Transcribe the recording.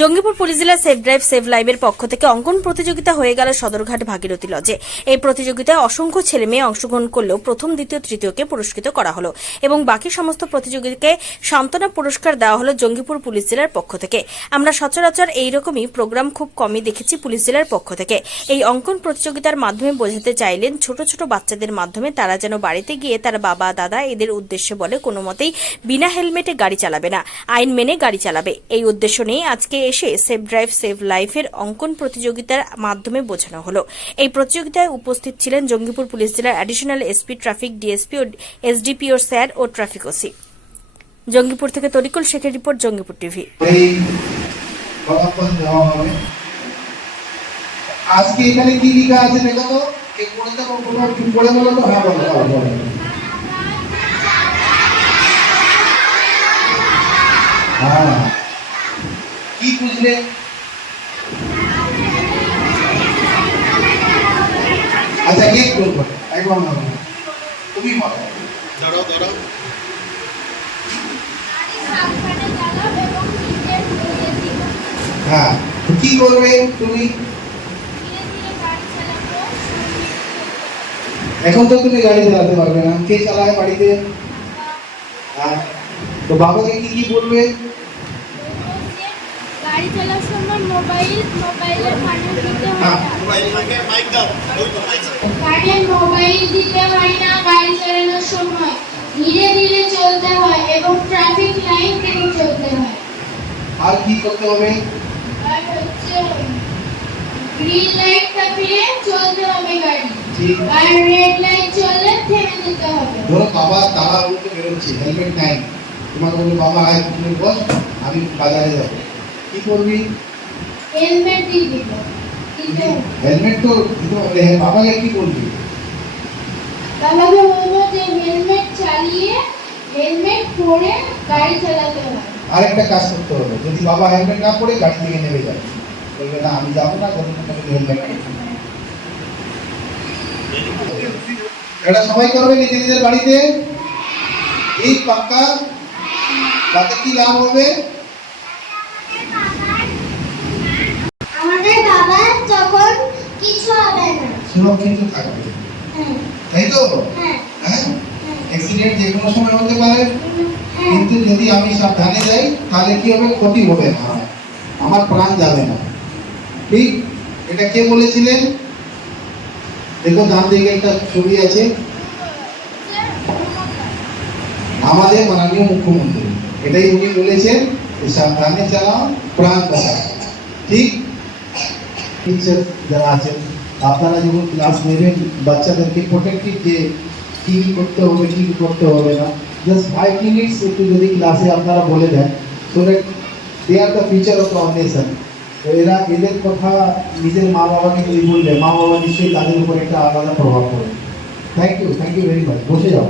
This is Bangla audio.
জঙ্গিপুর পুলিশ জেলা সেভ ড্রাইভ সেভ লাইভের পক্ষ থেকে অঙ্কন প্রতিযোগিতা হয়ে গেল সদরঘাট ভাগীরথী লজে। এই প্রতিযোগিতায় অসংখ্য ছেলে মেয়ে অংশগ্রহণ করলেও প্রথম, দ্বিতীয়, তৃতীয়কে পুরস্কৃত করা হলো এবং বাকি সমস্ত প্রতিযোগীকে সান্ত্বনা পুরস্কার দেওয়া হলো জঙ্গিপুর পুলিশ জেলার পক্ষ থেকে। আমরা সচরাচর এইরকমই প্রোগ্রাম খুব কমই দেখেছি পুলিশ জেলার পক্ষ থেকে। এই অঙ্কন প্রতিযোগিতার মাধ্যমে বোঝাতে চাইলেন ছোট ছোট বাচ্চাদের মাধ্যমে তারা যেন বাড়িতে গিয়ে তার বাবা, দাদা এদের উদ্দেশ্যে বলে কোনো মতেই বিনা হেলমেটে গাড়ি চালাবে না। আইন মেনে গাড়ি চালাবে। এই উদ্দেশ্য নিয়ে আজকে এসে সেভ ড্রাইভ সেভ লাইফের অঙ্কন প্রতিযোগিতার মাধ্যমে বোঝানো হলো। এই প্রতিযোগিতায় উপস্থিত ছিলেন জঙ্গিপুর পুলিশ জেলার অ্যাডিশনাল এসপি ট্রাফিক ডিএসপি ও এসডিপিও স্যার ও ট্রাফিক ওসি জঙ্গিপুর থেকে তরিকুল শেখের রিপোর্ট জঙ্গিপুর টিভি আজকে এখানে কি লেখা আছে দেখো তো কে তো? হ্যাঁ বলো। হ্যাঁ। কি বুঝলে আচ্ছা কে করব একবার না তুমি বলো। দাঁড়াও দাঁড়াও। হ্যাঁ তো কি করবে তুমি? এখন তো তুমি গাড়ি চালাতে পারবে না। কে চালায় বাড়িতে? হ্যাঁ তো বাবাকে কি কি বলবে? গাড়ি চালার সময় মোবাইল মোবাইলের কানে দিতে হয় কানে মোবাইল দিতে হয় না গাড়ি চালানোর সময়। ধীরে ধীরে চলতে হয় এবং ট্রাফিক লাইন থেকে চলতে হয়। আর কি করতে হবে? আর হচ্ছে গ্রিন লাইট থাকলে চলতে হবে গাড়ি। আর রেড লাইট চললে থেমে যেতে হবে। ধরো বাবা তারা উঠতে বেরোচ্ছে হেলমেট নাই। তোমাকে বলবে বাবা আয় তুমি বস আমি বাজারে যাব। কি করবি? হেলমেট দিয়ে দিব। হেলমেট তো হবে হ্যাঁ বাবাকে কি বলবি? বাবাকে বলব যে হেলমেট চালিয়ে হেলমেট পরে গাড়ি চালাতে হয় আরেকটা কাজ করতে হবে। যদি বাবা হেলমেট না পরে গাড়ি থেকে নেমে যায় বলবে না আমি যাব না যতক্ষণ না। হেলমেট এটা সবাই করবে নিজে নিজের বাড়িতে? এই পাক্কা? তাতে কি লাভ হবে আমাদের বাবা তখন কিছু হবে না সুরক্ষিত থাকবে। হ্যাঁ। তাই তো? হ্যাঁ। হ্যাঁ? অ্যাক্সিডেন্ট যে কোনো সময় হতে পারে। হ্যাঁ। কিন্তু যদি আমি সাবধানে যাই তাহলে কি হবে? ক্ষতি হবে না। আমার প্রাণ যাবে না। ঠিক? এটা কে বলেছিলেন? দেখো ডান দিকে একটা ছবি আছে। আমাদের মাননীয় মুখ্যমন্ত্রী। এটাই উনি বলেছেন সাবধানে চালাও প্রাণ বাঁচাও। ঠিক? যারা আছেন আপনারা যখন ক্লাস নেবেন, বাচ্চাদেরকে প্রোটেক্টিভ যে কি করতে হবে, কি করতে হবে না জাস্ট ফাইভ মিনিটস একটু যদি ক্লাসে আপনারা বলে দেন so that they are the future of our তো এরা এদের কথা নিজের মা বাবাকে যদি বললে মা বাবা নিশ্চয়ই তাদের উপর একটা আলাদা প্রভাব পড়ে thank you thank you very much বসে যাও।